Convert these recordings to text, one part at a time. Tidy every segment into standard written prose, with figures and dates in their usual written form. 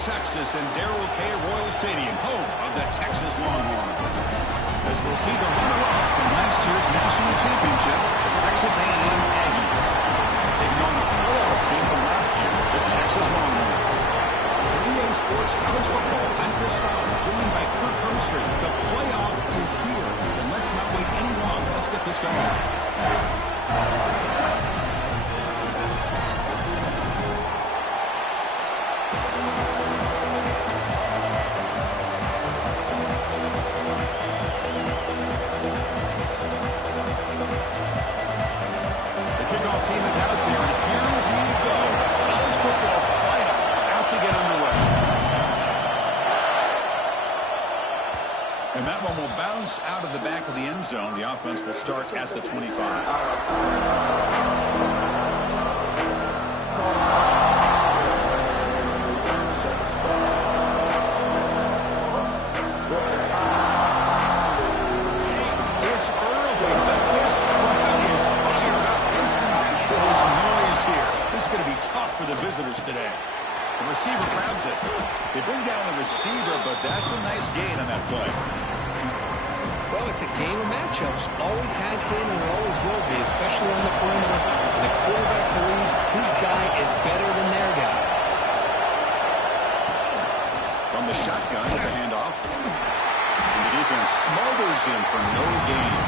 Texas and Darrell K. Royal Stadium, home of the Texas Longhorns. As we'll see the runner-up from last year's national championship, the Texas A&M Aggies, taking on the playoff team from last year, the Texas Longhorns. For EA Sports College Football, I'm Chris Fowler, joined by Kirk Herbstreit. The playoff is here, and let's not wait any longer. Let's get this going. And that one will bounce out of the back of the end zone. The offense will start at the 25. It's early, but this crowd is fired up. Listen to this noise here. This is going to be tough for the visitors today. The receiver grabs it. They bring down the receiver, but that's a nice gain on that play. Well, it's a game of matchups. Always has been and always will be, especially on the perimeter. And the quarterback believes his guy is better than their guy. From the shotgun, it's a handoff. And the defense smothers him for no gain.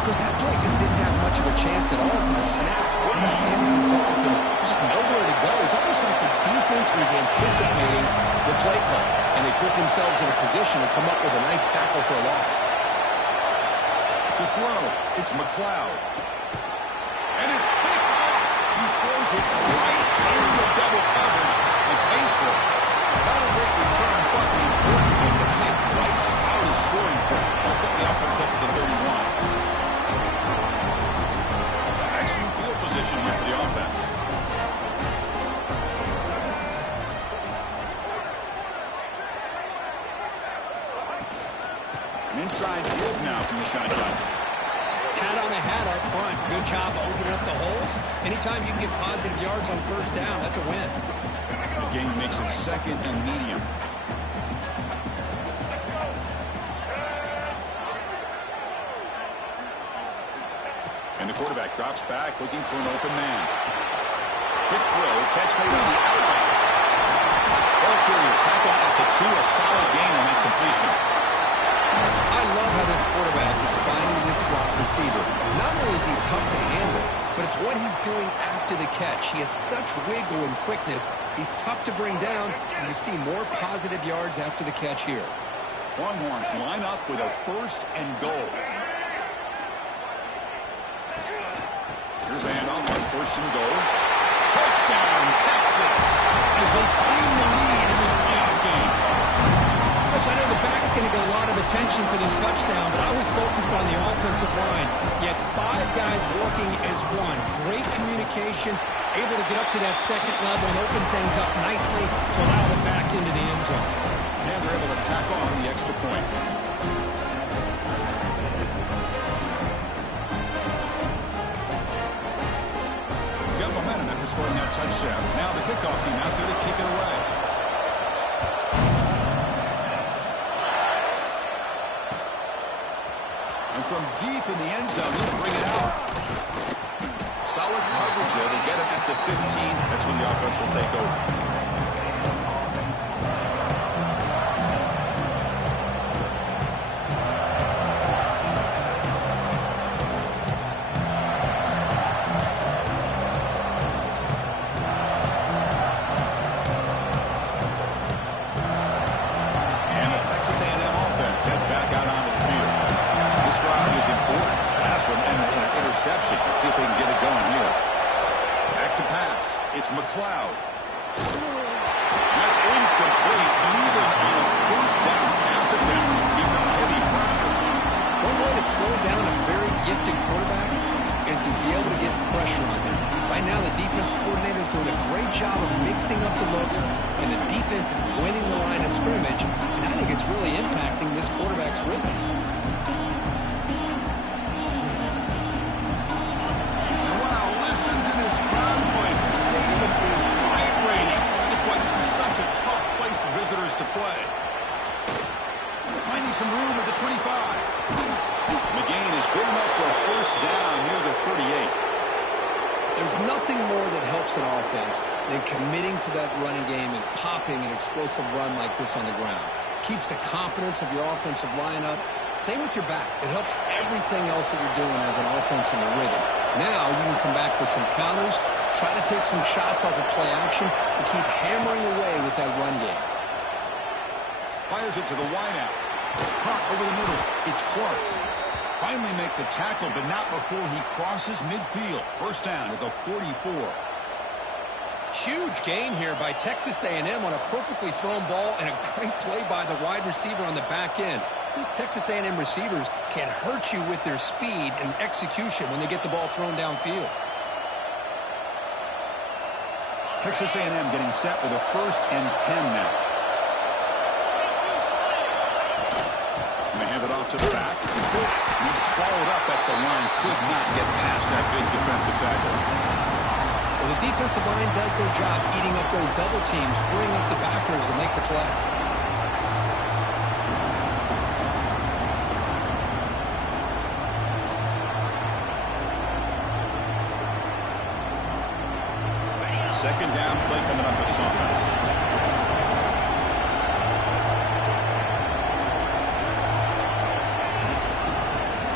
Because that play just didn't have much of a chance at all from the snap. Quarterback hands this off and just nowhere to go. It's almost like the defense was anticipating the play call, and they put themselves in a position to come up with a nice tackle for a loss. To throw, it's McLeod. And it's picked off. He throws it right into double coverage and pays for it. Not a great return, but the important thing, the pick wipes out his scoring threat. He'll set the offense up at the 31. Excellent field position here for the offense. An inside give now from the shotgun. Hat on a hat up front. Good job opening up the holes. Anytime you can get positive yards on first down, that's a win. The game makes it second and medium. And the quarterback drops back, looking for an open man. Quick throw, catch made on the outlet. Ball carrier tackle at the 2, a solid gain on that completion. I love how this quarterback is finding this slot receiver. Not only is he tough to handle, but it's what he's doing after the catch. He has such wiggle and quickness. He's tough to bring down, and you see more positive yards after the catch here. Longhorns line up with a first and goal. Here's the handoff on first and goal. Touchdown, Texas, as they claim the lead in this playoff game. Coach, I know the back's going to get a lot of attention for this touchdown, but I was focused on the offensive line. You had 5 guys working as one. Great communication, able to get up to that second level and open things up nicely to allow them back into the end zone. And they're able to tack on the extra point. Got momentum after scoring that touchdown. Now the kickoff team out there to kick it away. And from deep in the end zone, he'll bring it out. Solid coverage there. They get it at the 15. That's when the offense will take over. Interception. Let's see if they can get it going here. Back to pass. It's McLeod. That's incomplete. Even on a first down pass attempt, he got heavy pressure. One way to slow down a very gifted quarterback is to be able to get pressure on him. Right now, the defense coordinator is doing a great job of mixing up the looks, and the defense is winning the line of scrimmage, and I think it's really impacting this quarterback's rhythm. Listen to this crowd noise. The stadium is vibrating. That's why this is such a some room at the 25. McGain is good enough for a first down near the 38. There's nothing more that helps an offense than committing to that running game and popping an explosive run like this on the ground. Keeps the confidence of your offensive line up. Same with your back. It helps everything else that you're doing as an offense in the rhythm. Now you can come back with some counters, try to take some shots off of play action, and keep hammering away with that run game. Fires it to the wideout. Caught over the middle. It's Clark. Finally make the tackle, but not before he crosses midfield. First down at the 44. Huge gain here by Texas A&M on a perfectly thrown ball and a great play by the wide receiver on the back end. These Texas A&M receivers can hurt you with their speed and execution when they get the ball thrown downfield. Texas A&M getting set with a 1st and 10 now. They hand it off to the back. He's swallowed up at the line. Could not get past that big defensive tackle. Well, the defensive line does their job eating up those double teams, freeing up the backers to make the play. Second down play coming up for this offense.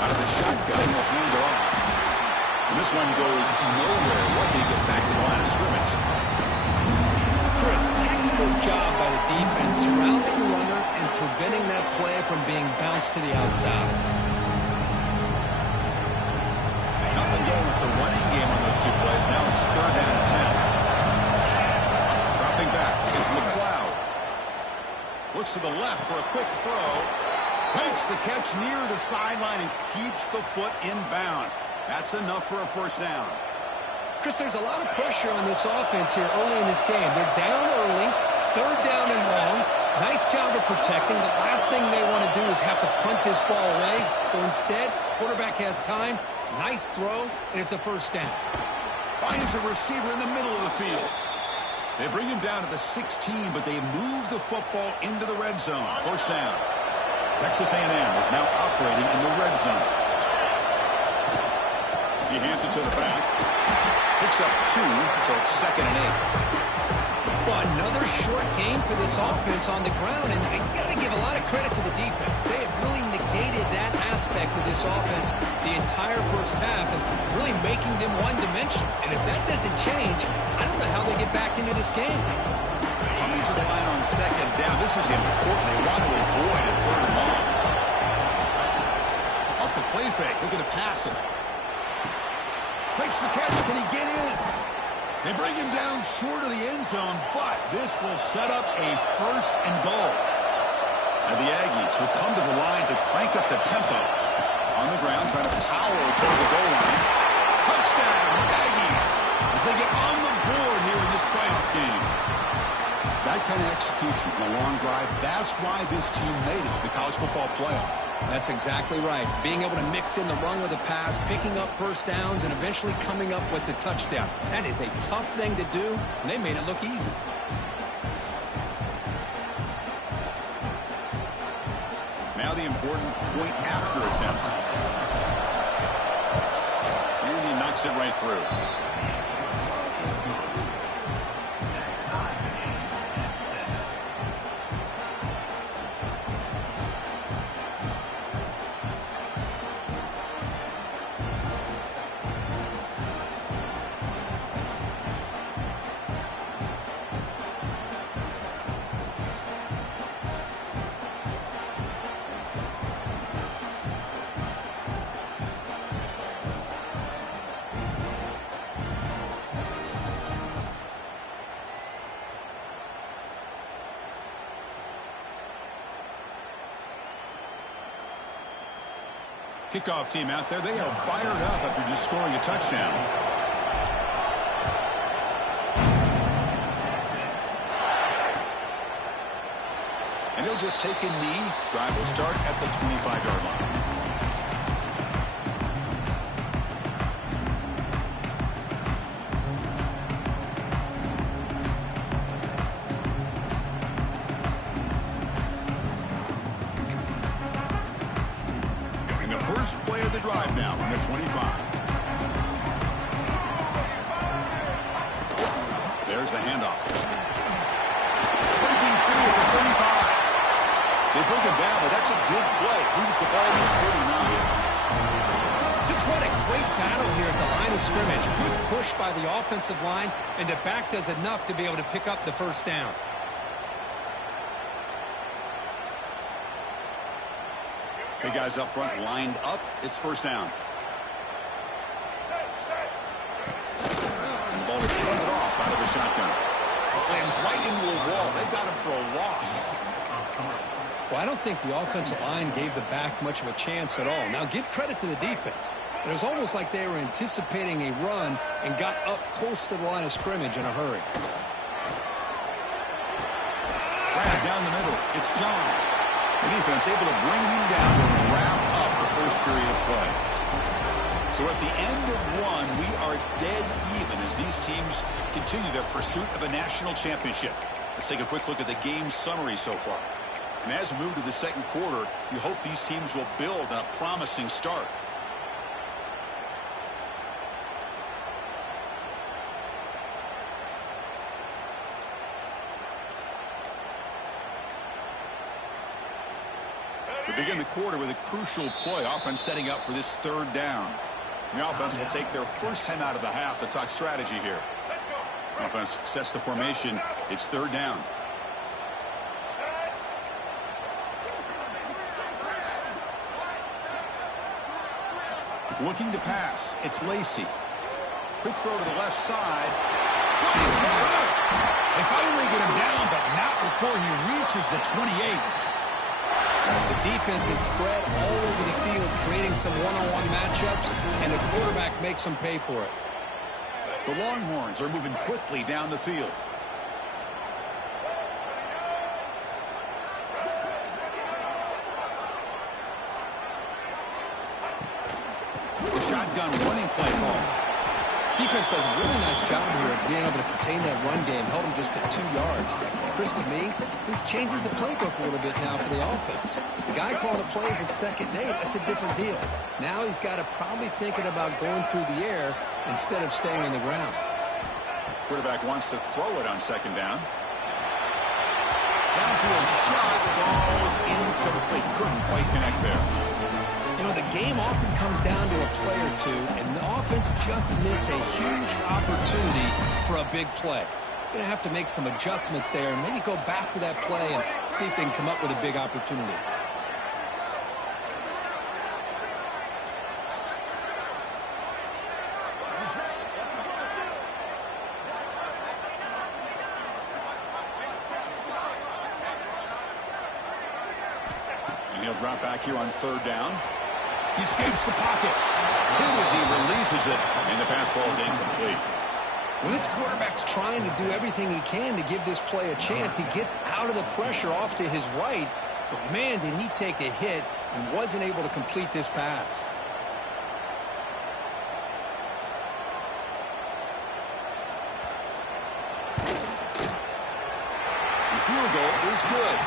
Out of the shotgun, will hand it off. And this one goes nowhere. Lucky to get back to the line of scrimmage. Chris, textbook job by the defense, surrounding the runner and preventing that play from being bounced to the outside. Nothing going with the running game on those 2 plays. Now it's 3rd down and 10. Dropping back is McLeod. Looks to the left for a quick throw. Makes the catch near the sideline and keeps the foot in bounds. That's enough for a first down. Chris, there's a lot of pressure on this offense here early in this game. They're down early, 3rd down and long. Nice job of protecting. The last thing they want to do is have to punt this ball away. So instead, quarterback has time. Nice throw, and it's a first down. Finds a receiver in the middle of the field. They bring him down to the 16, but they move the football into the red zone. First down. Texas A&M is now operating in the red zone. He hands it to the back. Picks up 2, so it's 2nd and 8. Well, another short game for this offense on the ground, and you got to give a lot of credit to the defense. They have really negated that aspect of this offense the entire first half and really making them one-dimensional. And if that doesn't change, I don't know how they get back into this game. Coming to the line on 2nd down, this is important. They want to avoid a 3rd and long. Off the play fake, looking to pass it. Makes the catch. Can he get in? They bring him down short of the end zone, but this will set up a 1st and goal. And the Aggies will come to the line to crank up the tempo. On the ground, trying to power toward the goal line. Touchdown, Aggies, as they get on the board here in this playoff game. That kind of execution in a long drive, that's why this team made it to the college football playoff. That's exactly right. Being able to mix in the run with the pass, picking up first downs, and eventually coming up with the touchdown. That is a tough thing to do, and they made it look easy. Now the important point after attempt. And he knocks it right through. Kickoff team out there, they are fired up after just scoring a touchdown. And he'll just take a knee. Drive will start at the 25-yard line. the drive now from the 25. There's the handoff. Breaking free at the 35. They bring him down, but that's a good play. Moves the ball to the 39. Just what a great battle here at the line of scrimmage. Good push by the offensive line, and the back does enough to be able to pick up the first down. Big guys up front lined up. It's first down. And the ball is handed off out of the shotgun. Slams right into a wall. They've got him for a loss. Well, I don't think the offensive line gave the back much of a chance at all. Now, give credit to the defense. It was almost like they were anticipating a run and got up close to the line of scrimmage in a hurry. Right down the middle. It's John. The defense able to bring him down and wrap up the first period of play. So at the end of one, we are dead even as these teams continue their pursuit of a national championship. Let's take a quick look at the game summary so far. And as we move to the second quarter, you hope these teams will build on a promising start. We begin the quarter with a crucial play. Offense setting up for this third down. The offense will take their first 10 out of the half to talk strategy here. Offense sets the formation. It's third down. Looking to pass. It's Lacey. Quick throw to the left side. They finally get him down, but not before he reaches the 28. The defense is spread all over the field, creating some one-on-one matchups, and the quarterback makes them pay for it. The Longhorns are moving quickly down the field. The shotgun running play call. Defense does a really nice job here of being able to contain that run game, held him just at 2 yards. Chris, to me, this changes the playbook a little bit now for the offense. The guy calling the plays at 2nd and 8, that's a different deal. Now he's got to probably thinking about going through the air instead of staying on the ground. Quarterback wants to throw it on 2nd down. Downfield shot falls incomplete. Couldn't quite connect there. You know, the game often comes down to a play or two, and the offense just missed a huge opportunity for a big play. Going to have to make some adjustments there and maybe go back to that play and see if they can come up with a big opportunity. And he'll drop back here on 3rd down. He escapes the pocket. Good as he releases it, and the pass ball is incomplete. Well, this quarterback's trying to do everything he can to give this play a chance. He gets out of the pressure off to his right, but man, did he take a hit and wasn't able to complete this pass. The field goal is good.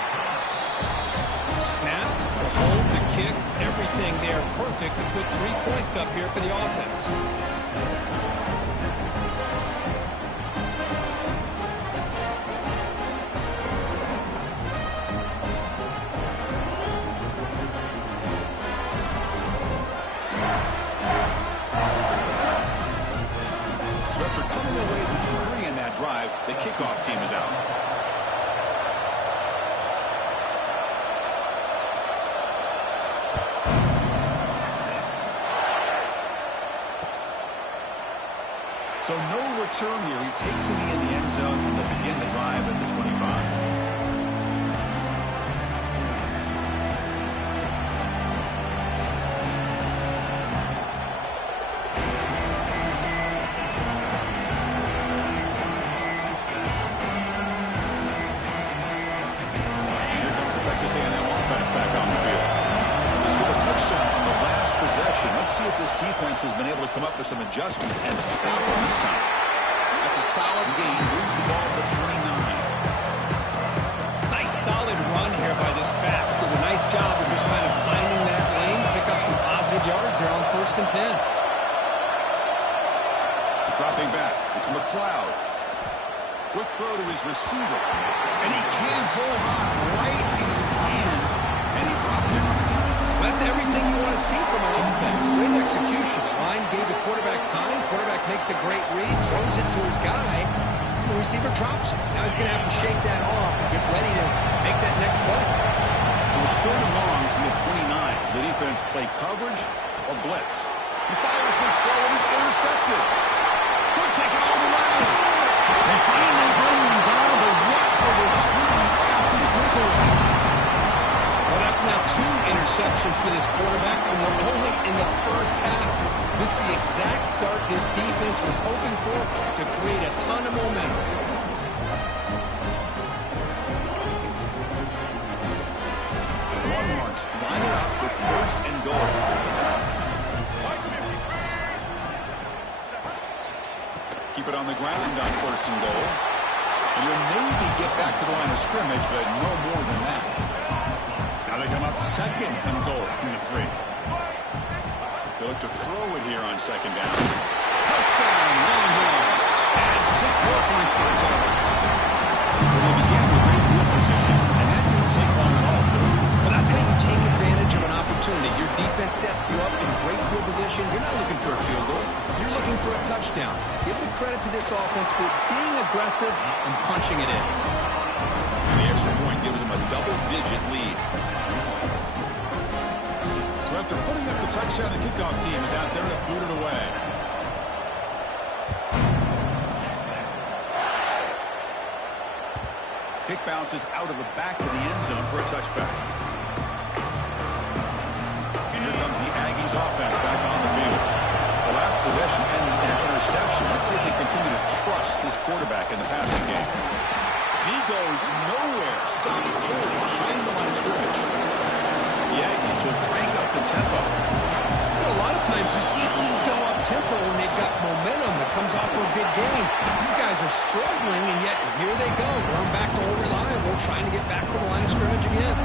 Snap, the hold, the kick, everything there perfect to put 3 points up here for the offense. So after coming away with 3 in that drive, the kickoff team is out. So no return here. He takes it in the end zone, and they'll begin the drive at the 25. And here comes the Texas A&M offense back on the field. They scored a touchdown on the last possession. Let's see if this defense has been able to come up with some adjustments and stop it this time. That's a solid gain. Moves the ball to the 29. Nice solid run here by this back. Did a nice job of just kind of finding that lane, pick up some positive yards there on 1st and 10. Dropping back. It's McLeod. Quick throw to his receiver. And he can't hold on right in his hands. And he dropped it. That's everything you want to see from an offense. Great execution. The line gave the quarterback time. Quarterback makes a great read, throws it to his guy. And the receiver drops it. Now he's going to have to shake that off and get ready to make that next play. So it's 3rd and long from the 29. The defense play coverage or blitz. He fires this throw and it's intercepted. Could take it all the way. They finally bring him down, but what a return after the takeaway. Well, that's now 2 interceptions for this quarterback, and we're only in the first half. This is the exact start this defense was hoping for to create a ton of momentum. Longhorns line it up with 1st and goal. Keep it on the ground on 1st and goal. And you'll maybe get back to the line of scrimmage, but no more than that. Now they come up 2nd and goal from the 3. They look to throw it here on 2nd down. Touchdown, Longhorns. Add 6 more points to the total. Well, they began with great field position, and that didn't take long at all. Well, that's how you take advantage of an opportunity. Your defense sets you up in great field position. You're not looking for a field goal. You're looking for a touchdown. Give the credit to this offense for being aggressive and punching it in. And the extra point gives them a double-digit lead. So after putting up the touchdown, the kickoff team is out there to boot it away. Kick bounces out of the back of the end zone for a touchback. And here comes the Aggies offense back on the field. The last possession ended in an interception. Let's see if they continue to trust this quarterback in the passing game. He goes nowhere. Stopped cold behind the line of scrimmage. The Aggies will crank up the tempo. A lot of times you see teams go up tempo when they've got momentum that comes off for a big game. These guys are struggling, and yet here they go. Going back to old reliable, trying to get back to the line of scrimmage again.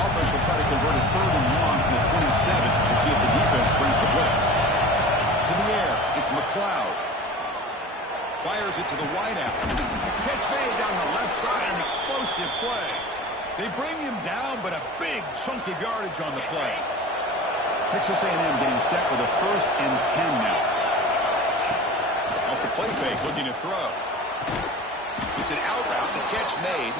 Offense will try to convert a 3rd and long from the 27. We'll see if the defense brings the blitz. To the air, it's McLeod. Fires it to the wideout. Catch made down the left side, an explosive play. They bring him down, but a big chunk of yardage on the play. Texas A&M getting set with a 1st and 10 now. Off the play fake, looking to throw. It's an out route, the catch made.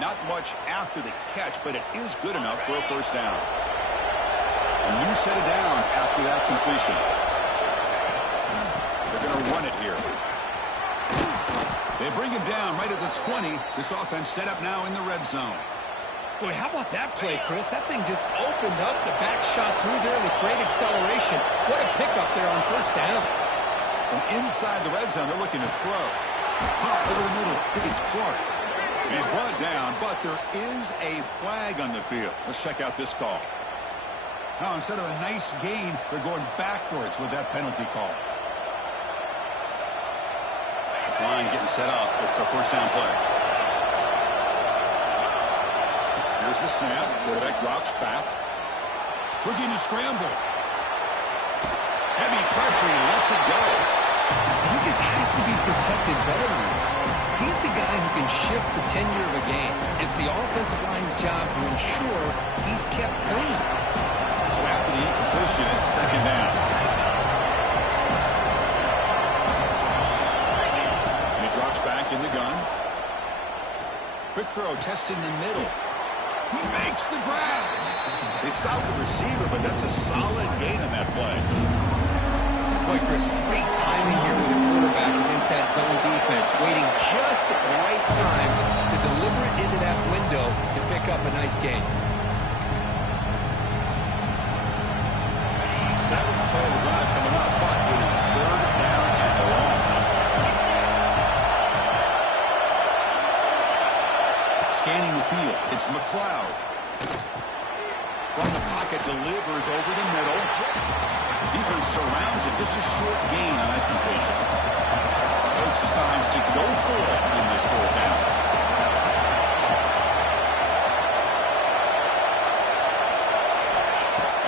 Not much after the catch, but it is good enough for a 1st down. A new set of downs after that completion. They're going to run it here. They bring him down right at the 20. This offense set up now in the red zone. Boy, how about that play, Chris? That thing just opened up. The back shot through there with great acceleration. What a pickup there on 1st down. From inside the red zone, they're looking to throw. High over the middle. It's Clark. He's brought down, but there is a flag on the field. Let's check out this call. Now, instead of a nice gain, they're going backwards with that penalty call. This line getting set up. It's a 1st down play. Here's the snap. Quarterback drops back. Looking to scramble. Heavy pressure. He lets it go. He just has to be protected better than that. He's the guy who can shift the tenure of a game. It's the offensive line's job to ensure he's kept clean. So after the incompletion, it's 2nd down. And he drops back in the gun. Quick throw, testing the middle. He makes the grab. They stop the receiver, but that's a solid gain on that play. Boy, Chris, great timing here with the quarterback against that zone defense, waiting just at the right time to deliver it into that window to pick up a nice gain. 7th play of the drive coming up, but it is 3rd down and long. Scanning the field, it's McLeod. From the pocket, delivers over the middle. Defense surrounds him. Just a short gain on that completion. coach decides to go for it in this fourth down.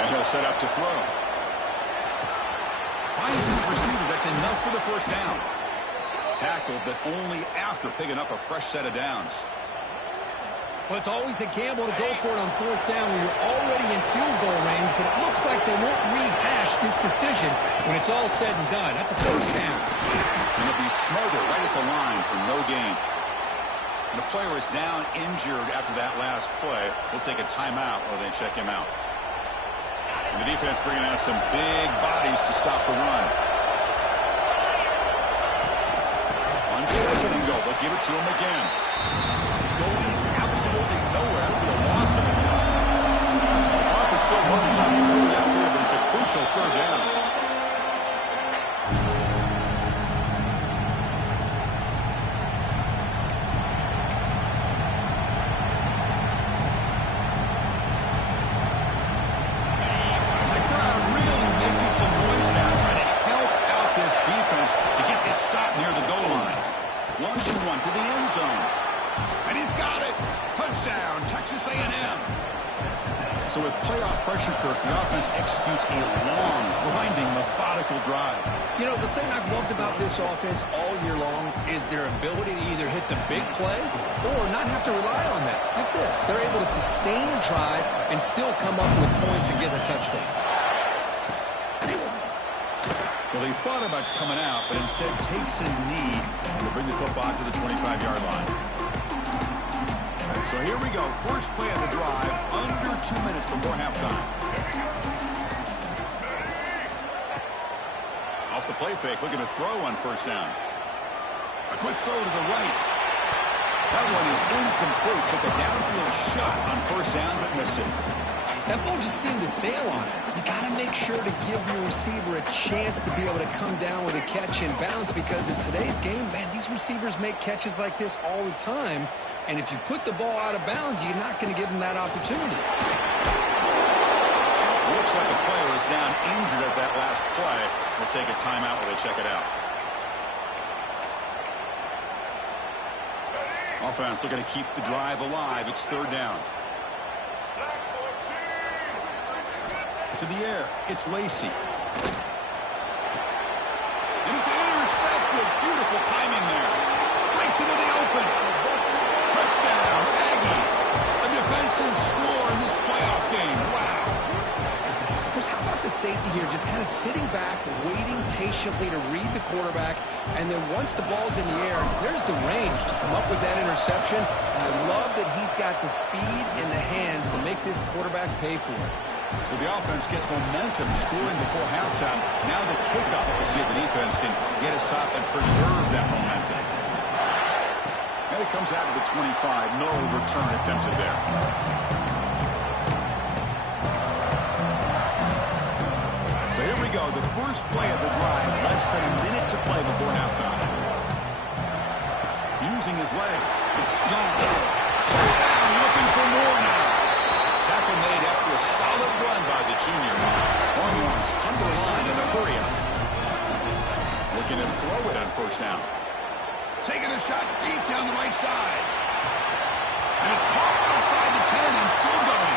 And he'll set up to throw. Finds his receiver. That's enough for the first down. Tackled, but only after picking up a fresh set of downs. Well, it's always a gamble to go for it on fourth down when you're already in field goal range, but it looks like they won't rehash this decision when it's all said and done. That's a first down. And it'll be smothered right at the line for no gain. And the player is down injured after that last play. We'll take a timeout while they check him out. And the defense bringing out some big bodies to stop the run. On second and goal, they'll give it to him again. Going absolutely nowhere. That'll be a loss of it. The clock is still running up. But it's a crucial third down. The crowd really making some noise now, trying to help out this defense to get this stop near the goal line. Launching one to the end zone. And he's got it. Touchdown, Texas A&M. So with playoff pressure, Kirk, the offense executes a long, grinding, methodical drive. You know, the thing I've loved about this offense all year long is their ability to either hit the big play or not have to rely on that. Like this. They're able to sustain a drive and still come up with points and get a touchdown. Well, he thought about coming out, but instead takes a knee to bring the football to the 25-yard line. So here we go. First play of the drive, under 2 minutes before halftime. Off the play fake, looking to throw on first down. A quick throw to the right. That one is incomplete. Took a downfield shot on first down, but missed it. That ball just seemed to sail on it. You got to make sure to give your receiver a chance to be able to come down with a catch and bounce, because in today's game, man, these receivers make catches like this all the time. And if you put the ball out of bounds, you're not going to give them that opportunity. Looks like a player is down injured at that last play. We'll take a timeout while they check it out. Offense looking to keep the drive alive. It's third down. To the air, it's Lacey. And it's intercepted. Beautiful timing there. Breaks into the open. Touchdown, Aggies. A defensive score in this playoff game. Wow. Chris, how about the safety here, just kind of sitting back, waiting patiently to read the quarterback, and then once the ball's in the air, there's the range to come up with that interception. And I love that he's got the speed and the hands to make this quarterback pay for it. So the offense gets momentum, scoring before halftime. Now the kickoff. We'll see if the defense can get a stop and preserve that momentum. And it comes out of the 25. No return attempted there. So here we go. The first play of the drive. Less than a minute to play before halftime. Using his legs. It's Strong. Touchdown. Looking for more now. Tackle made after a solid run by the junior. Longhorns come to the line in the hurry-up. Looking to throw it on first down. Taking a shot deep down the right side. And it's caught outside the 10 and still going.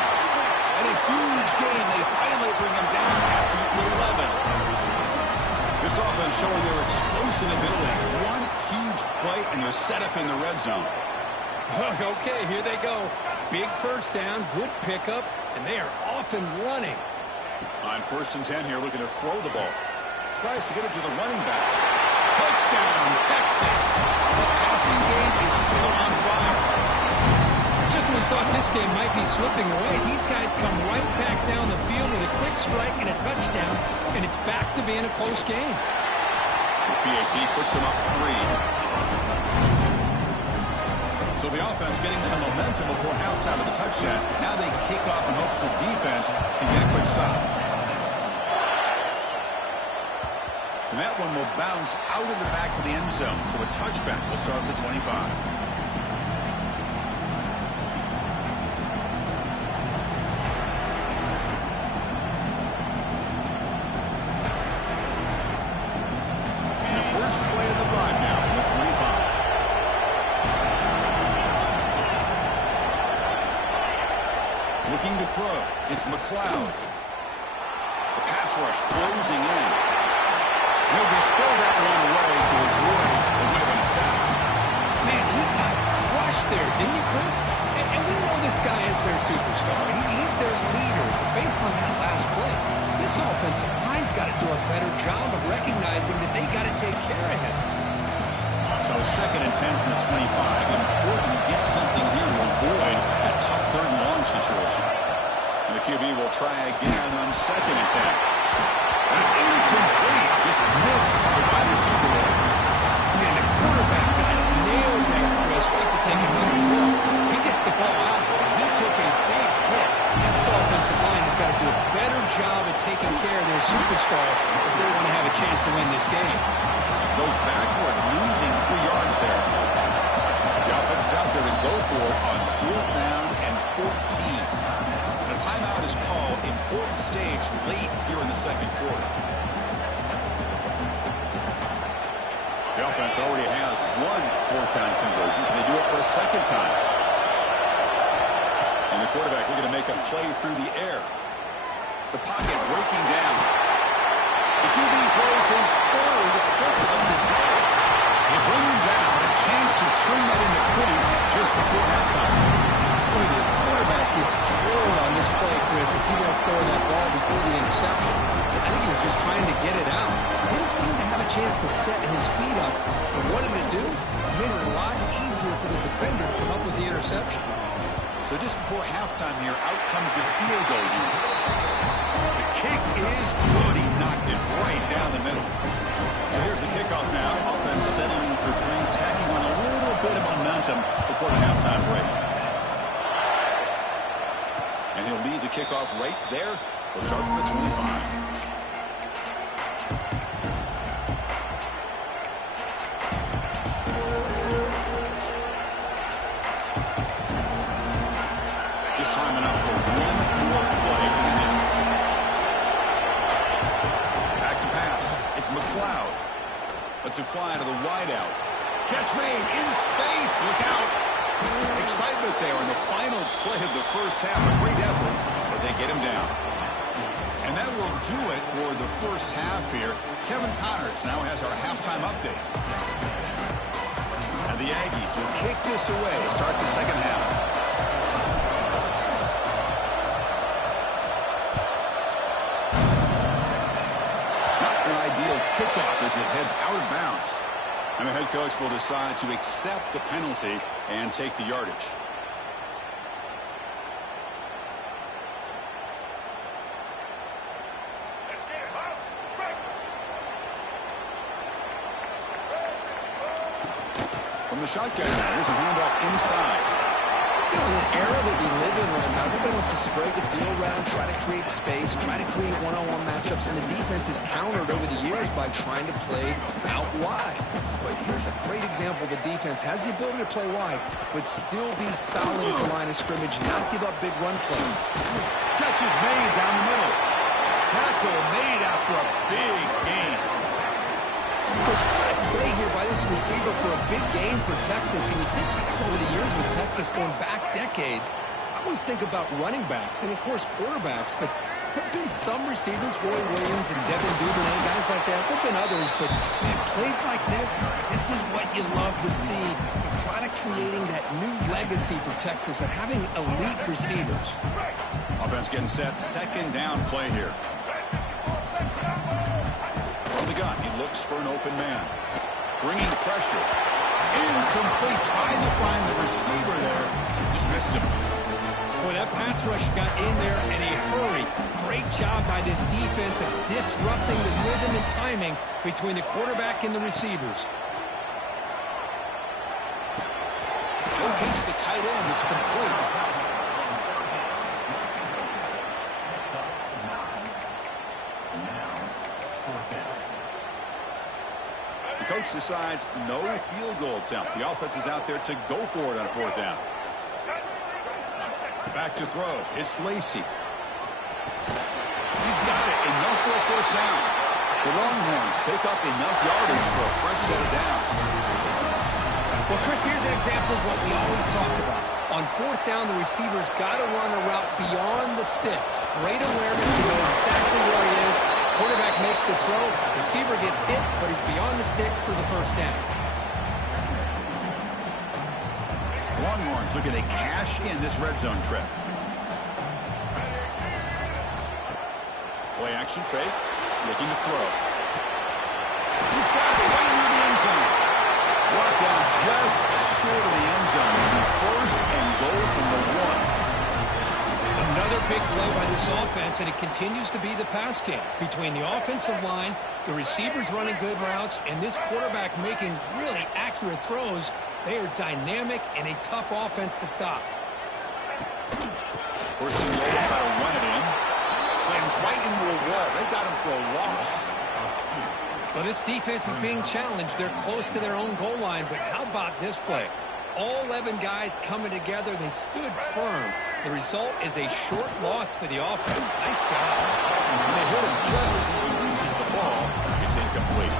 And a huge gain. They finally bring him down at the 11. This offense showing their explosive ability. One huge play and they're set up in the red zone. Okay, here they go. Big first down, good pickup, and they are off and running. On first and 10 here, looking to throw the ball. Tries to get it to the running back. Touchdown, Texas. His passing game is still on fire. Just when we thought this game might be slipping away, these guys come right back down the field with a quick strike and a touchdown, and it's back to being a close game. PAT puts him up 3. So the offense getting some momentum before halftime of the touchdown. Now they kick off in hopes the defense can get a quick stop. And that one will bounce out of the back of the end zone. So a touchback will start at the 25. First play of the drive now. Looking to throw. It's McLeod. The pass rush closing in. He'll just throw that one away to avoid what would have been a sack. Man, he got crushed there, didn't he, Chris? And we know this guy is their superstar. He's their leader. But based on that last play, this offensive line's got to do a better job of recognizing that they got to take care of him. So 2nd and 10 from the 25. Important to get something here to avoid that tough 3rd and long situation. And the QB will try again on 2nd and 10. And it's incomplete. Just missed the wide receiver there. Man, the quarterback got nailed there, Chris. We'll have to take another look. He gets the ball out, but he took a big hit. This offensive line has got to do a better job of taking care of their superstar if they want to have a chance to win this game. Goes backwards, losing 3 yards there. The offense is out there to go for it on 4th down and 14. And a timeout is called. Important stage late here in the 2nd quarter. The offense already has 1 4th down conversion. Can they do it for a 2nd time? And the quarterback looking to make a play through the air. The pocket breaking down. The QB throws his 3rd perfected play. They bring him down, a chance to turn that into points just before halftime. Boy, the quarterback gets drilled on this play, Chris, as he lets go of that ball before the interception. I think he was just trying to get it out. Didn't seem to have a chance to set his feet up. And what did it do? It made it a lot easier for the defender to come up with the interception. So just before halftime here, out comes the field goal unit. The kick is good. He knocked it right down the middle. So here's the kickoff now. Offense settling for 3, tacking on a little bit of momentum before the halftime break. And he'll lead the kickoff right there. He'll start from the 25. Just time enough for 1 more play to the end. Back to pass. It's McLeod. Lets it fly to the wideout. Catch made in space. Look out. Excitement there in the final play of the first half. A great effort, but they get him down. And that will do it for the first half here. Kevin Connors now has our halftime update. And the Aggies will kick this away to start the 2nd half. Not an ideal kickoff as it heads out of bounds. And the head coach will decide to accept the penalty and take the yardage. From the shotgun now, here's a handoff inside. You know, in the era that we live in right now, everybody wants to spread the field around, try to create space, try to create one-on-one matchups, and the defense is countered over the years by trying to play out wide. But here's a great example. The defense has the ability to play wide, but still be solid at the line of scrimmage, not give up big run plays. Catch is made down the middle. Tackle made after a big gain. Because what a play here by this receiver for a big game for Texas. And you think back over the years with Texas going back decades, I always think about running backs and, of course, quarterbacks. But there have been some receivers, Roy Williams and Devin Duvernay, guys like that. There have been others. But, man, plays like this is what you love to see. And kind of creating that new legacy for Texas of having elite receivers. Offense getting set. 2nd down play here. From the gun, he looks for an open man. Bringing pressure. Incomplete. Trying to find the receiver there. Just missed him. Boy, that pass rush got in there in a hurry. Great job by this defense of disrupting the rhythm and timing between the quarterback and the receivers. Locates the tight end. It's complete. Coach decides no field goal attempt. The offense is out there to go for it on 4th down. Back to throw. It's Lacey. He's got it. Enough for a 1st down. The Longhorns pick up enough yardage for a fresh set of downs. Well, Chris, here's an example of what we always talk about. On fourth down, the receiver's got to run a route beyond the sticks. Great awareness to know exactly where he is. Quarterback makes the throw. Receiver gets hit, but he's beyond the sticks for the first down. Longhorns looking to cash in this red zone trip. Play action fake. Looking to throw. He's got it right near the end zone. Brought down just short of the end zone. First and goal from the 1. Another big play by this offense, and it continues to be the pass game. Between the offensive line, the receivers running good routes, and this quarterback making really accurate throws, they are dynamic and a tough offense to stop. First and goal, try to run it in. Slams right into a wall. They got him for a loss. Well, this defense is being challenged. They're close to their own goal line, but how about this play? All 11 guys coming together. They stood firm. The result is a short loss for the offense. Nice job. And they hit him just as he releases the ball. It's incomplete.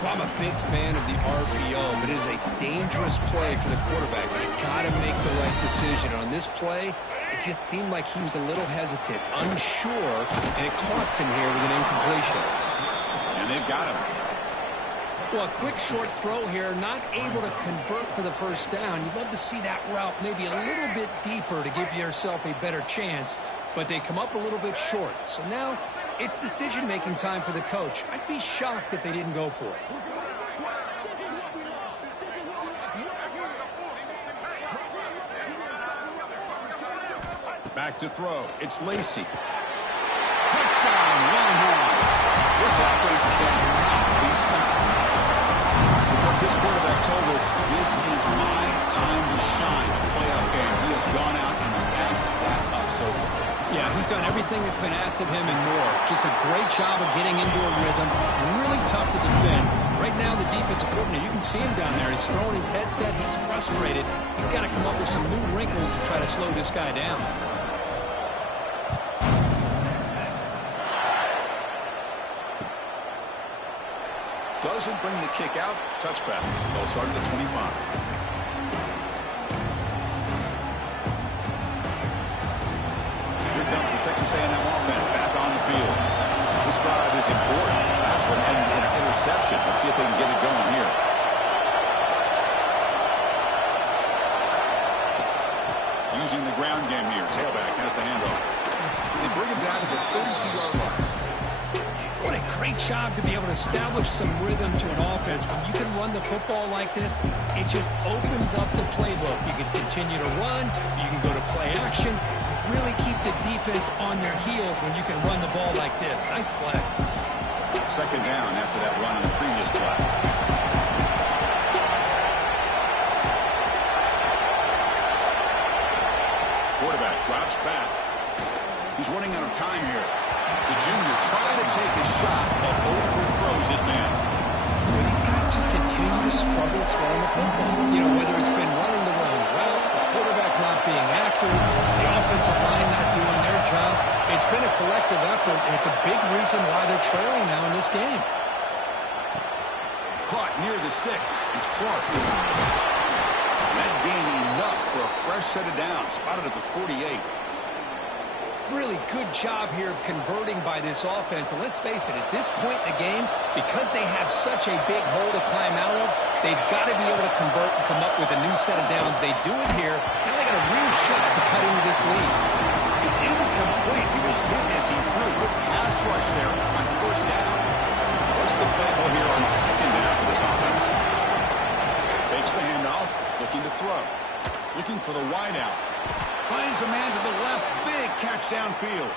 Well, I'm a big fan of the RPO, but it is a dangerous play for the quarterback. You got to make the right decision. On this play, it just seemed like he was a little hesitant, unsure, and it cost him here with an incompletion. And they've got him. Well, a quick short throw here, not able to convert for the first down. You'd love to see that route maybe a little bit deeper to give yourself a better chance, but they come up a little bit short. So now it's decision-making time for the coach. I'd be shocked if they didn't go for it. Back to throw. It's Lacey. Touchdown, Longhorns. This offense cannot be stopped. But this quarterback told us this is my time to shine. A playoff game. He has gone out and backed that up so far. Yeah, he's done everything that's been asked of him and more. Just a great job of getting into a rhythm. Really tough to defend. Right now, the defensive coordinator, you can see him down there. He's throwing his headset. He's frustrated. He's got to come up with some new wrinkles to try to slow this guy down. Doesn't bring the kick out. Touchback. They'll start at the 25. Here comes the Texas A&M offense back on the field. This drive is important. Last one ended in an interception. Let's see if they can get it going here. Using the ground game here. Tailback has the handoff. They bring him down to the 32-yard line. What a great job to be able to establish some rhythm to an offense. When you can run the football like this, it just opens up the playbook. You can continue to run. You can go to play action. You really keep the defense on their heels when you can run the ball like this. Nice play. Second down after that run on the previous play. Quarterback drops back. He's running out of time here. The junior trying to take a shot, but overthrows his man. Well, these guys just continue to struggle throwing the football. You know, whether it's been running the wrong route, the quarterback not being accurate, the offensive line not doing their job. It's been a collective effort, and it's a big reason why they're trailing now in this game. Caught near the sticks. It's Clark. That gained enough for a fresh set of downs. Spotted at the 48. Really good job here of converting by this offense. And let's face it, at this point in the game, because they have such a big hole to climb out of, they've got to be able to convert and come up with a new set of downs. They do it here. Now they got a real shot to cut into this lead. It's incomplete because hit as he threw. Good pass rush there on first down. What's the play call here on second down for this offense? Fakes the handoff, looking to throw. Looking for the wideout. Finds a man to the left. Big catch downfield.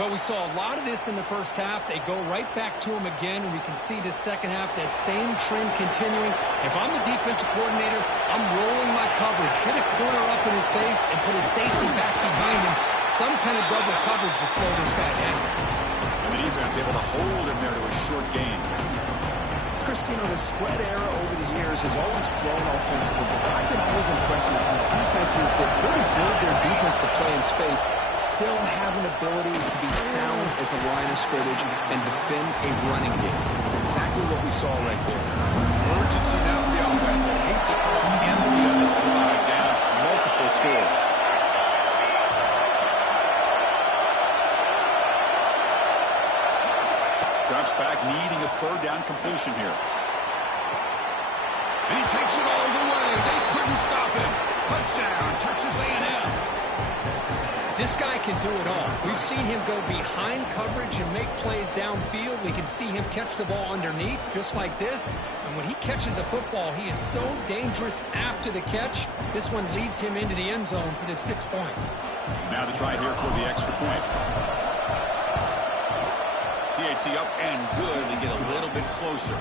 Well, we saw a lot of this in the first half. They go right back to him again, and we can see the second half, that same trend continuing. If I'm the defensive coordinator, I'm rolling my coverage. Get a corner up in his face and put his safety back behind him. Some kind of double coverage to slow this guy down. And the defense able to hold him there to a short gain. Chris, you know, the spread era over the years has always grown offensively, but I've been always impressed with defenses that really build their defense to play in space, still have an ability to be sound at the line of scrimmage and defend a running game. It's exactly what we saw right there. Urgency now for the offense that hates to come up empty on this drive, down multiple scores. Drops back, needing a third down completion here. And he takes it all the way. They couldn't stop him. Touchdown, Texas A&M. This guy can do it all. We've seen him go behind coverage and make plays downfield. We can see him catch the ball underneath, just like this. And when he catches a football, he is so dangerous after the catch. This one leads him into the end zone for the 6 points. Now to try here for the extra point. PAT up and good. They get a little bit closer.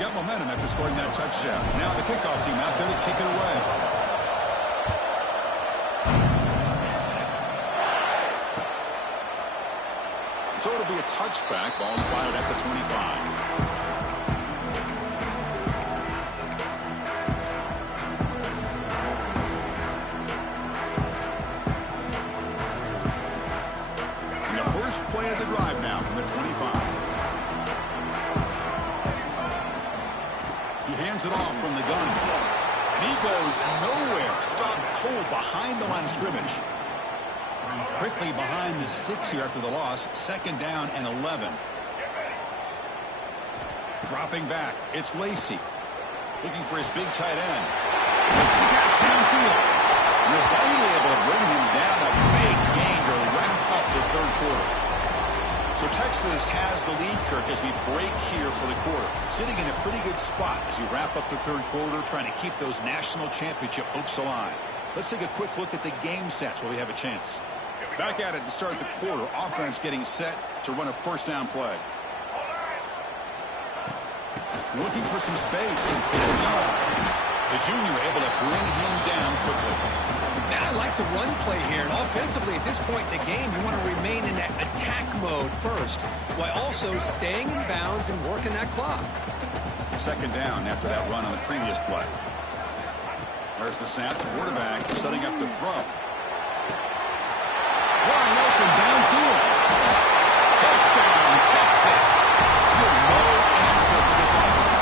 Got momentum after scoring that touchdown. Now the kickoff team out there to kick it away. So it'll be a touchback. Ball spotted at the 25. First play of the drive now from the 25. He hands it off from the gun. And he goes nowhere. Stopped cold behind the line of scrimmage. Quickly behind the sticks here after the loss. 2nd down and 11. Dropping back. It's Lacey. Looking for his big tight end. Takes the catch downfield. You're finally able to bring him down. A big gain to wrap up the 3rd quarter. So Texas has the lead, Kirk, as we break here for the quarter. Sitting in a pretty good spot as we wrap up the 3rd quarter, trying to keep those national championship hopes alive. Let's take a quick look at the game sets while we have a chance. Back at it to start the quarter. Offense getting set to run a 1st down play. Looking for some space. It's John. The junior able to bring him down quickly. Now I like the run play here. And offensively, at this point in the game, you want to remain in that attack mode first, while also staying in bounds and working that clock. 2nd down after that run on the previous play. There's the snap. The quarterback setting up the throw. Wide open downfield. Touchdown, Texas. Still no answer for this offense.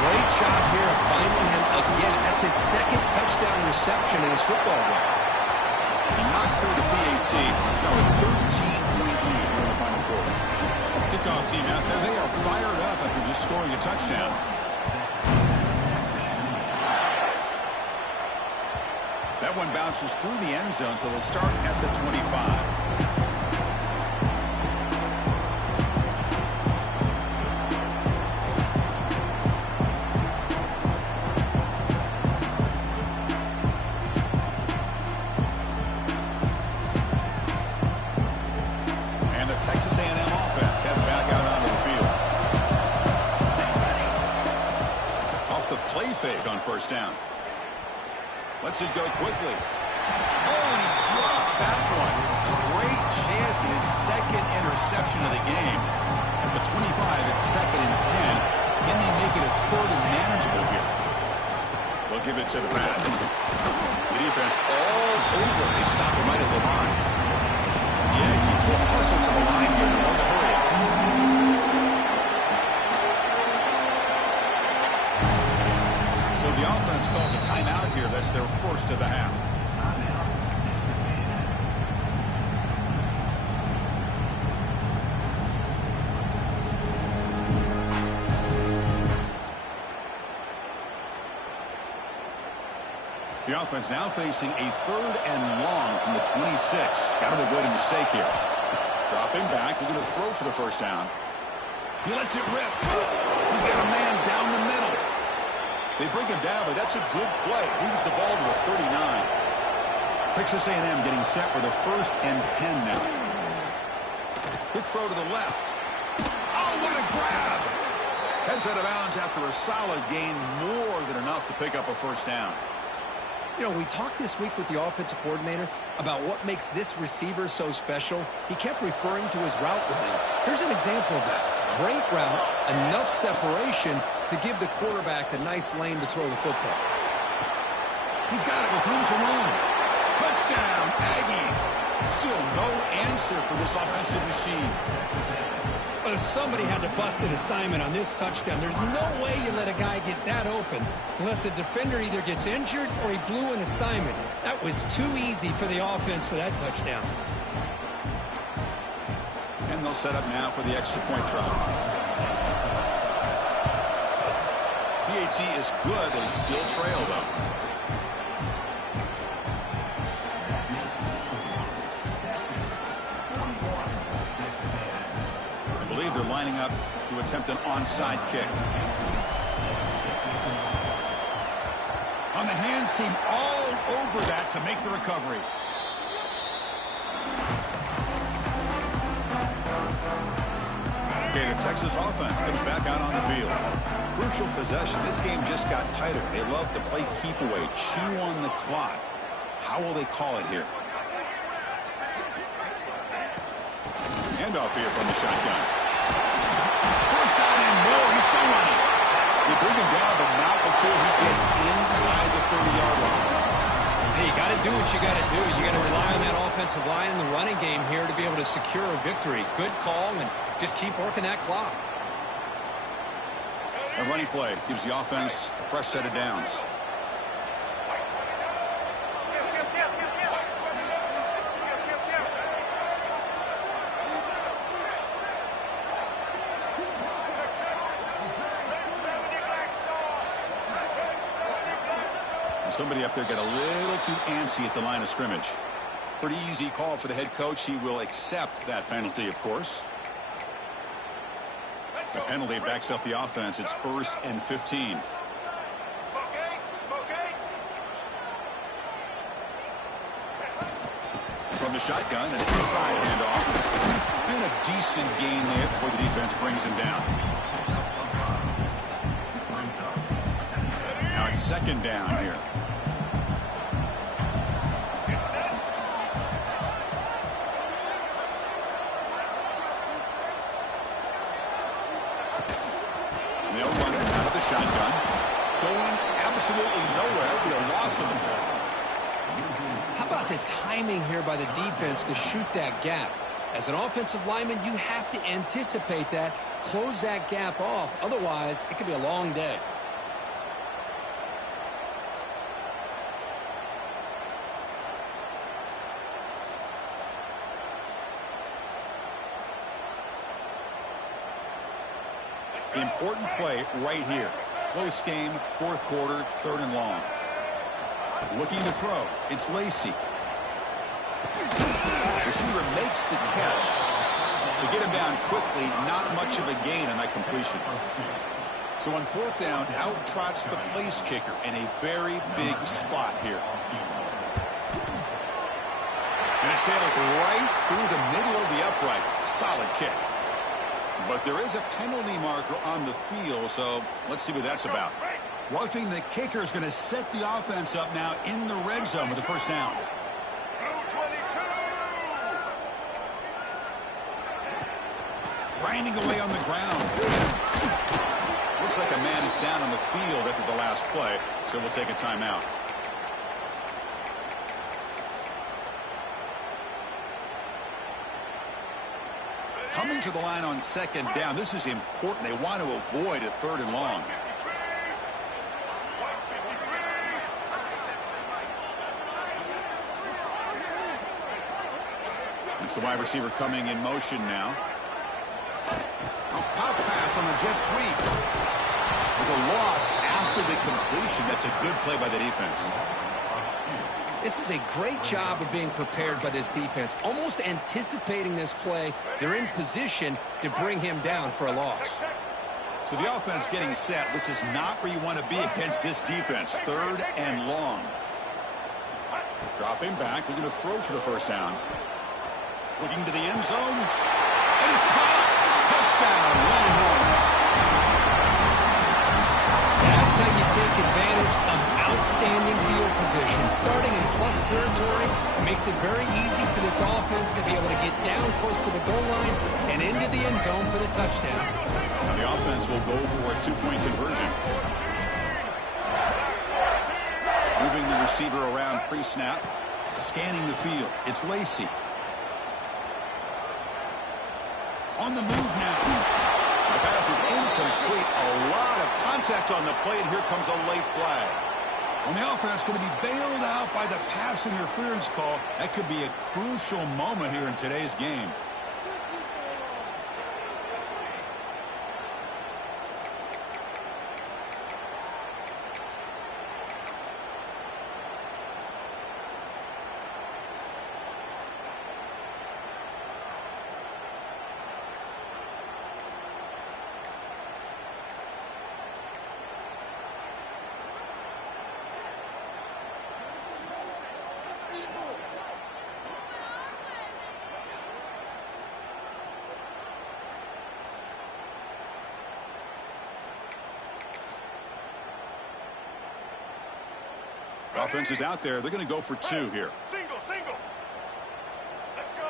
Great job here of finding him again. That's his 2nd touchdown reception in his football game. Not through the PAT. It's now a 13-point lead in the final quarter. Kickoff team out there. They are fired up after just scoring a touchdown. That one bounces through the end zone, so they'll start at the 25. Texas A&M offense heads back out onto the field. Off the play fake on 1st down. Lets it go quickly. Oh, and he dropped that one. A great chance at his 2nd interception of the game. At the 25, it's 2nd and 10. Can they make it a 3rd and manageable here? They'll give it to the back. The defense all over. They stop him right at the line. Yankees will hustle to the line here in order to hurry up. So the offense calls a timeout here. That's their 1st of the half. The offense now facing a 3rd and long from the 26. Got to avoid a mistake here. Dropping back, looking to throw for the 1st down. He lets it rip. He's got a man down the middle. They bring him down, but that's a good play. Moves the ball to the 39. Texas A&M getting set with a 1st and 10 now. Quick throw to the left. Oh, what a grab! Heads out of bounds after a solid gain, more than enough to pick up a 1st down. You know, we talked this week with the offensive coordinator about what makes this receiver so special. He kept referring to his route running. Here's an example of that. Great route, enough separation to give the quarterback a nice lane to throw the football. He's got it with room to run. Touchdown, Aggies. Still no answer for this offensive machine. Somebody had to bust an assignment on this touchdown. There's no way you let a guy get that open unless the defender either gets injured or he blew an assignment. That was too easy for the offense for that touchdown. And they'll set up now for the extra point try. PAT is good. They still trail, though. They're lining up to attempt an onside kick. On the hands team all over that to make the recovery. Okay, the Texas offense comes back out on the field. Crucial possession. This game just got tighter. They love to play keep away, chew on the clock. How will they call it here? Handoff here from the shotgun. First down and more. He's still running. They bring him down, but not before he gets inside the 30-yard line. Hey, you got to do what you got to do. You got to rely on that offensive line in the running game here to be able to secure a victory. Good call, and just keep working that clock. A running play gives the offense a fresh set of downs. Somebody up there got a little too antsy at the line of scrimmage. Pretty easy call for the head coach. He will accept that penalty, of course. The penalty backs up the offense. It's 1st and 15. From the shotgun, an inside handoff. And a decent gain there before the defense brings him down. Now it's 2nd down here. They'll run it out of the shotgun. Going absolutely nowhere. It'll be a loss of the play. How about the timing here by the defense to shoot that gap? As an offensive lineman, you have to anticipate that, close that gap off. Otherwise, it could be a long day. Important play right here. Close game, 4th quarter, 3rd and long. Looking to throw. It's Lacy. Receiver makes the catch. They get him down quickly. Not much of a gain on that completion. So on 4th down, out trots the place kicker in a very big spot here. And it sails right through the middle of the uprights. Solid kick. But there is a penalty marker on the field, so let's see what that's about. Roughing the kicker is going to set the offense up now in the red zone with the 1st down. Grinding away on the ground. Looks like a man is down on the field after the last play, so we'll take a timeout. Coming to the line on 2nd down. This is important. They want to avoid a 3rd and long. It's the wide receiver coming in motion now. A pop pass on the jet sweep. There's a loss after the completion. That's a good play by the defense. This is a great job of being prepared by this defense, almost anticipating this play. They're in position to bring him down for a loss. So the offense getting set. This is not where you want to be against this defense. 3rd and long. Dropping back. Looking to throw for the 1st down. Looking to the end zone. And it's caught. Touchdown, Longhorns. That's how you take advantage of outstanding field position. Starting in plus territory makes it very easy for this offense to be able to get down close to the goal line and into the end zone for the touchdown. Now the offense will go for a 2-point conversion. Moving the receiver around pre-snap. Scanning the field. It's Lacy. On the move now. The pass is incomplete. A lot of contact on the play, and here comes a late flag. On the offense, going to be bailed out by the pass interference call. That could be a crucial moment here in today's game. Offense is out there. They're going to go for two here. Single. Let's go.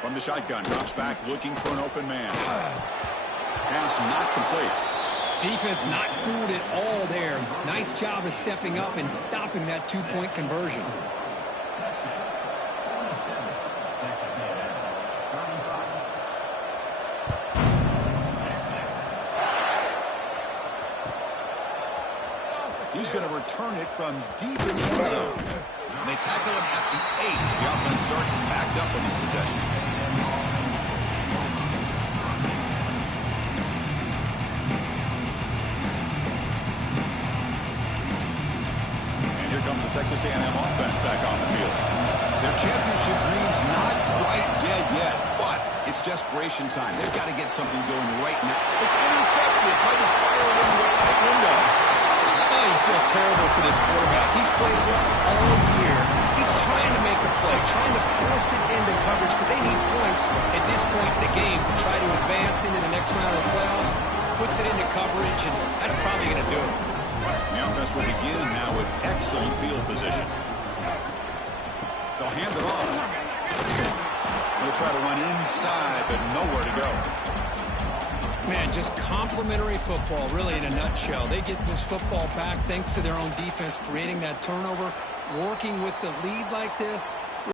From the shotgun, drops back looking for an open man. Pass not complete. Defense not fooled at all there. Nice job of stepping up and stopping that two-point conversion. He's going to return it from deep in the end zone. And they tackle him at the 8. The offense starts backed up on this possession. And here comes the Texas A&M offense back on the field. Their championship dream's not quite dead yet, but it's desperation time. They've got to get something going right now. It's intercepted. Tried to fire it into a tight window. Oh, you feel terrible for this quarterback. He's played well all year. He's trying to make a play, trying to force it into coverage because they need points at this point in the game to try to advance into the next round of the playoffs. Puts it into coverage, and that's probably going to do it. The offense will begin now with excellent field position. They'll hand it off. They'll try to run inside, but nowhere to go. Man, just complimentary football, really, in a nutshell. They get this football back thanks to their own defense, creating that turnover, working with the lead like this.